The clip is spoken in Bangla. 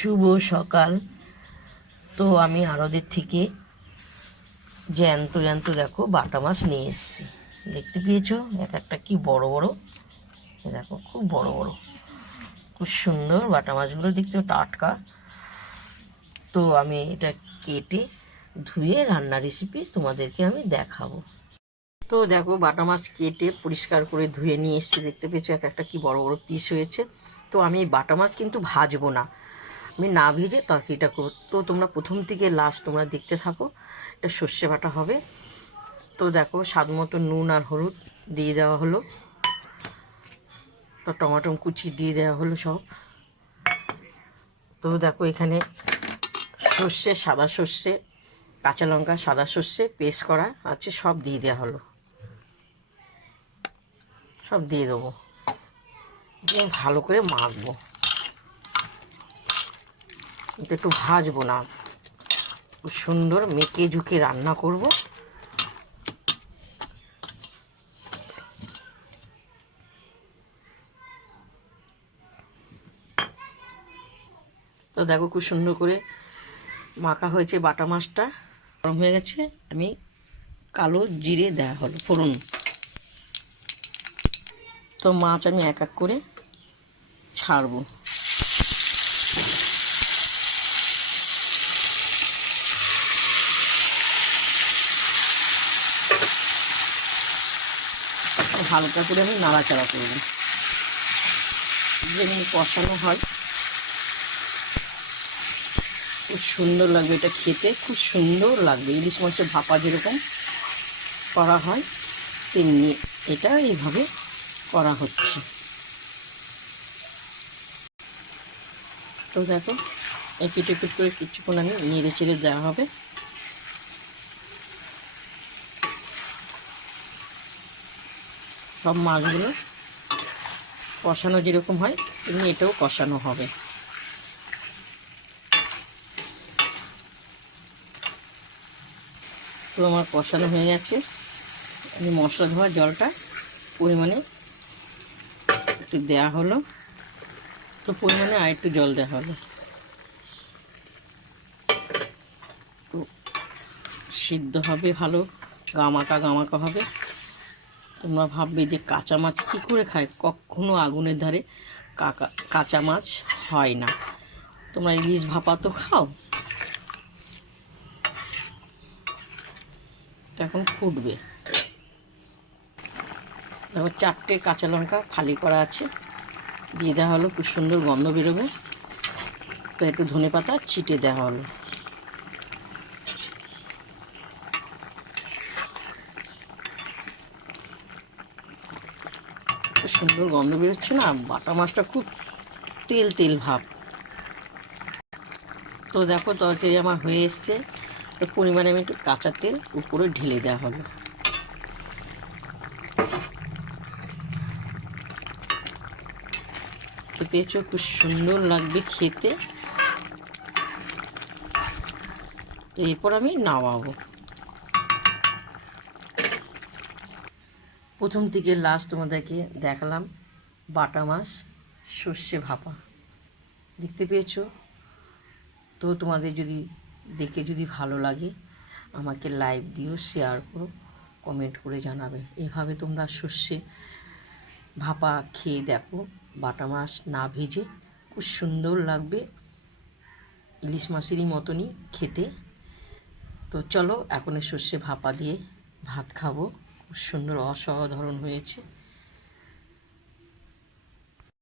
শুভ সকাল। তো আমি আড়তের থেকে জ্যান্ত জ্যান্ত দেখো বাটা মাছ নিয়ে এসেছি। দেখতে পেয়েছো এক একটা কি বড় বড়, দেখো খুব বড় বড়, খুব সুন্দর বাটা মাছগুলো দেখতে টাটকা। তো আমি এটা কেটে ধুয়ে রান্না রেসিপি তোমাদেরকে আমি দেখাবো। তো দেখো বাটা মাছ কেটে পরিষ্কার করে ধুয়ে নিয়ে এসেছি। দেখতে পেয়েছো এক একটা কি বড় বড় পিস হয়েছে। তো আমি এই বাটা মাছ কিন্তু ভাজবো না, আমি না ভেজে তরকারিটা করব। তো তোমরা প্রথম থেকে লাস্ট তোমরা দেখতে থাকো। এটা সর্ষে বাটা হবে। তো দেখো স্বাদ মতো নুন আর হলুদ দিয়ে দেওয়া হলো, তো টমেটো কুচি দিয়ে দেওয়া হলো সব। তো দেখো এখানে সর্ষে, সাদা সর্ষে, কাঁচা লঙ্কা, সাদা সর্ষে পেস্ট করা আছে, সব দিয়ে দেওয়া হলো, সব দিয়ে দেবো, দিয়ে ভালো করে মাখবো। এটা একটু ভাজবো না, খুব সুন্দর মেখে ঝুঁকে রান্না করব। তো দেখো খুব সুন্দর করে মাখা হয়েছে বাটা মাছটা। গরম হয়ে গেছে, আমি কালো জিরে দেওয়া হলো ফোড়ন। তো মাছ আমি এক এক করে ছাড়বো। হালকা করে আমি নাড়াচাড়া করব, যেমনি কষানো হয়। খুব সুন্দর লাগবে এটা খেতে, খুব সুন্দর লাগবে। ইলিশ মাছের ভাপা যেরকম করা হয় তেমনি এটা এইভাবে করা হচ্ছে। তো দেখো এই পিটে পিট করে কিছুক্ষণ আমি নেড়ে চেড়ে দেওয়া হবে। সব মাছগুলো কষানো যেরকম হয় তেমনি এটাও কষানো হবে। তো আমার কষানো হয়ে গেছে। আমি মশলা ধোয়ার জলটা পরিমাণে একটু দেওয়া হলো, তো পরিমাণে আর একটু জল দেওয়া হলো। তো সিদ্ধ হবে ভালো, গামাকা গামাকা হবে। তোমরা ভাববে যে কাঁচা মাছ কী করে খায়, কখনো আগুনের ধারে কাঁচা মাছ হয় না। তোমরা ইলিশ ভাপা তো খাও। এখন ফুটবে। দেখো 4টে কাঁচা লঙ্কা ফালি করা আছে, দিয়ে দেওয়া হলো, খুব সুন্দর গন্ধ বেরোবে। তো একটু ধনেপাতা ছিটে দেওয়া হলো। খুব সুন্দর গন্ধ বেরোচ্ছে না, বাটা মাছটা খুব তেল তেল ভাব। তো দেখো তরকারি আমার হয়ে এসছে। তো পরিমাণে আমি একটু কাঁচা তেল উপরে ঢেলে দেওয়া হলো। তো পেঁচো খুব সুন্দর লাগবে খেতে। তো এরপর আমি নামাবো। প্রথম থেকে লাস্ট তোমাদেরকে দেখালাম বাটা মাছ সর্ষে ভাপা, দেখতে পেয়েছো। তো তোমাদের যদি দেখে যদি ভালো লাগে আমাকে লাইক দিও, শেয়ার করো, কমেন্ট করে জানাবে। এভাবে তোমরা সর্ষে ভাপা খেয়ে দেখো, বাটা মাছ না ভেজে, খুব সুন্দর লাগবে, ইলিশ মাছেরই মতনই খেতে। তো চলো এখন সর্ষে ভাপা দিয়ে ভাত খাবো। খুব সুন্দর অসাধারণ হয়েছে।